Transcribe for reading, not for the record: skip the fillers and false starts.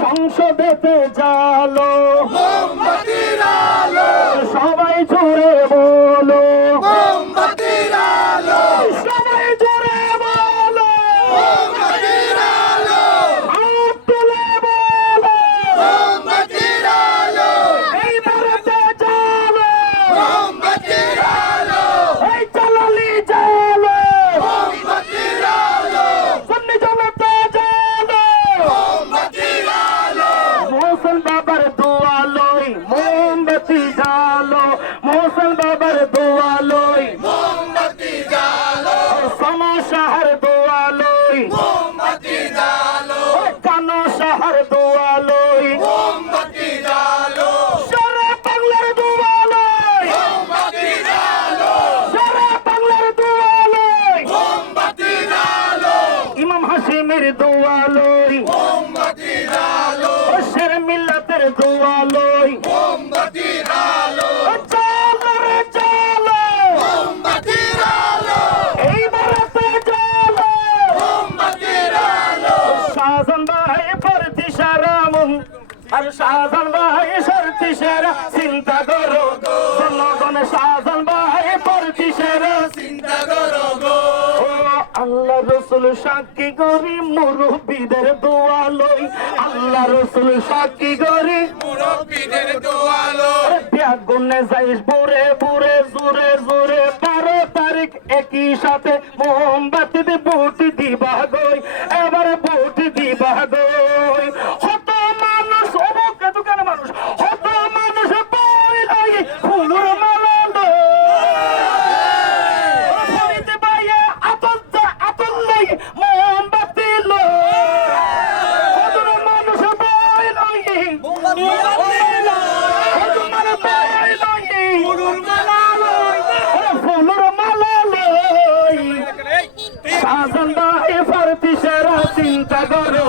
সংসদেতে জালো মোমবাতির আলো সবাই জোরে বলো মোমবাতির আলো সবাই জোরে বলো মোমবাতির আলো হাত তুলে বলো মোমবাতির আলো এই ভারতে জালো মোমবাতির আলো এই চালালি জালো মোমবাতির আলো সুন্নি জনতা জালো মোমবাতির আলো মোহসেন বাবার দোয়া লই মোমবাতি জালো মোহসেন বাবার দোয়া লই মোমবাতি জ্বালো সামা শাহর দোয়া লই মোমবাতি জ্বালো কানো শাহর দোয়া লই মোমবাতি জ্বালো সারা বাংলার দোয়া লই মোমবাতি জ্বালো সারা বাংলার দোয়া লই মোমবাতি জ্বালো ইমাম হাশিমের দোয়া লই মোমবাতি জ্বালো শের মিল্লাতের দোয়া লই মোমবাতি জ্বালো চলো রে চলো মোমবাতি জ্বালো এই ভারতে চলো মোমবাতি জ্বালো শাহজান ভাই পরতি সারা মন আর শাহজান ভাই সরতি সেরা চিন্তা করো জনগণ শাহজান ভাই পরতি সেরা চিন্তা করো গো ও আল্লাহ রসুল সাক্ষী করি মুরব্বীদের দোয়া লই আল্লাহ রসুল সাক্ষী করি মুরব্বীদের দোয়ালো ব্যাগুনে যাইস বুড়ে বুড়ে জোরে জোরে 12 তারিখ একই সাথে মোমবাতি বুট দিবা গই এবারে বুট দিবা গই হত মানুষ অবকে দোকানে মানুষ হত মানুষ বই লাই ফুলুর মালা লইতে বাইয়ে আতল লই মোমবাতি লই হত মানুষ বই লাই ফুলুর মালা লই শাহজান ভাই ফারতি সেরা চিন্তা করো